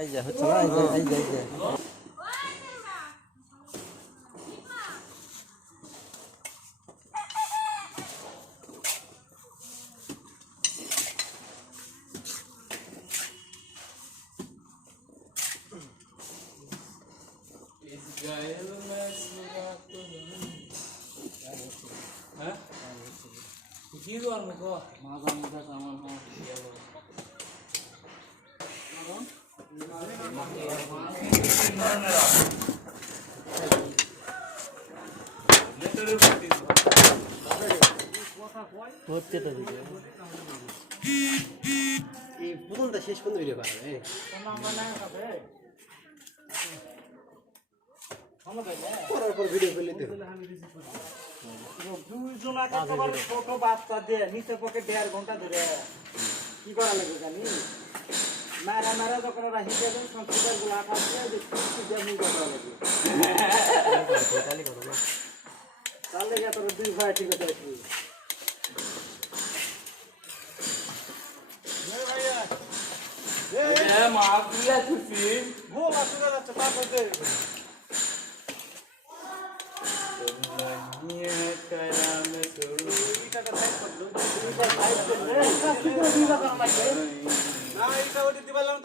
এই যে হচ্ছে না, এই যে হচ্ছে তো দিকে এই প্রথমটা শেষ পর্যন্ত ভিডিও পাবে পরের পর ভিডিও করলে দুইজনাকে একেবারে ছোট বাচ্চা দিয়ে নিচে পকে 1.5 ঘন্টা ধরে কি করা লাগবে জানি মারা মারা যখন ওরা হিসেবে সংস্কৃতার গুলো আঁকা দিয়ে যে কি জানি করা লাগবে তাহলে গিয়ে তোর দুই ভাই ঠিক আছে কি মা তুইয়া খুশি ভুল আসলে যাচ্ছে তারপরে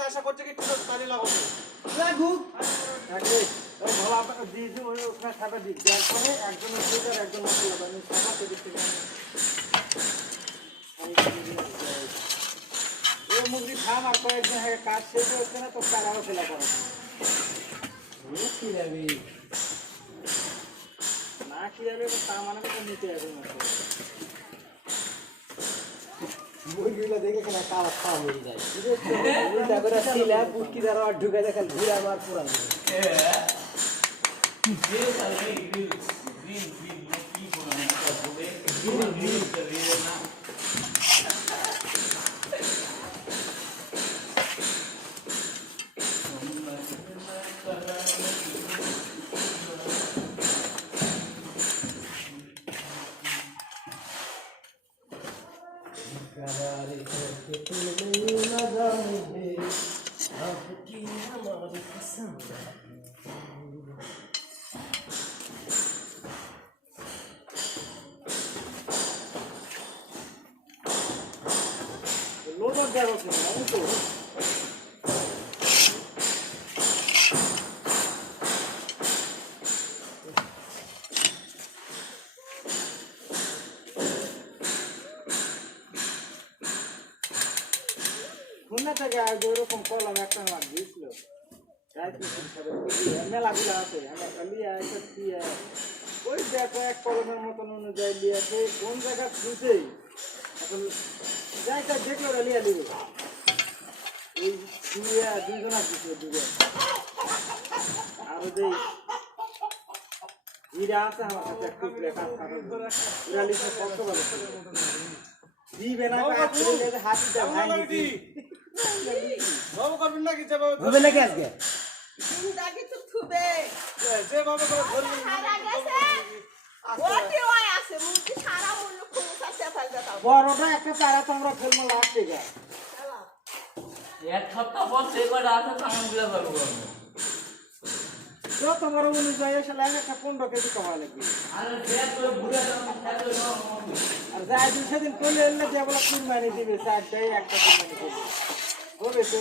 আশা করছে কি পানি লাগাবো লাগুক ভালো আপনাকে দিয়েছি ওই ওখানে খাতা দিই দেওয়ার পরে একজন একজন মতো লাগানো খাতা এই মুগরি খাম আর কয়েকদিন আগে কাজ শেষ হচ্ছে না তো তার আরো ফেলা করা কি যাবি না কি যাবে তা মানে তো নিতে যাবে মুরগিগুলো দেখে কেন কালা খাওয়া মরে যায় উল্টা করে ছিলা পুটকি দ্বারা ঢুকে দেখেন ঘুরে আমার পুরা লোটার দেওয়া হচ্ছে না তো খুলনা থেকে আগে ওরকম কলম একটা মাছ দিয়েছিল মেলাগুলো আছে ওই দেখো এক কলমের মতন অনুযায়ী লিয়াছে কোন জায়গা খুঁজেই এখন যাইটা দেখলো লিয়া দিবে এই দুইজন আসছে দুজন আরো যে হীরা আছে আমার কাছে একটু হীরা লিখে কষ্ট ভালো দিবে না হাতিটা ভাঙি বাবু করবেন নাকি যাবো হবে নাকি আজকে দাগি তো থুবে যে বাবু করে ধরবেন সারা গেছে ওটি ওই আছে মুটি সারা মূল্য খুঁজা সেফাল দাও বড়টা একটা তারা তোমরা ফেলমো লাগতে গা এক সপ্তাহ পর সেই কটা আছে সামান গুলা করবো তো তোমার অনুযায়ী আসলে একটা 15 কেজি কমা লাগবে আরে দেখ তো বুড়া আর যা দুই সেদিন করলে এলে যে বলা কুরবানি দিবে চারটাই একটা কুরবানি করবে হবে তো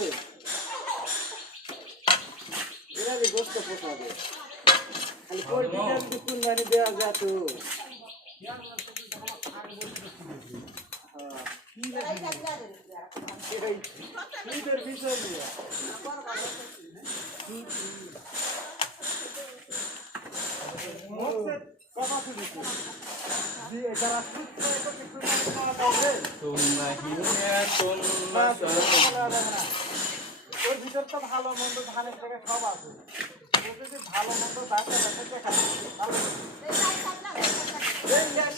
এরা যে গোস্ত পোষাবে খালি পোলট্রিটা যদি কুরবানি দেওয়া যেত ঈদের বিষয় নিয়ে কথা শুনেছি যারা ওর ভিতর তো ভালো মন্দ ধানের থেকে সব আছে যদি ভালো মন্দ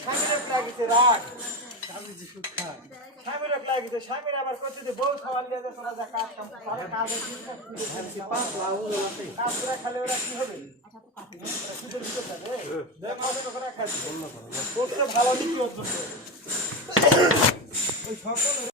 স্বামীর লাগিছে রাগ স্বামীর লাগিছে স্বামীর আবার করছে যে বউ খাওয়ার দিয়ে কাজ কাজ করে খালে ওরা কি হবে ভালো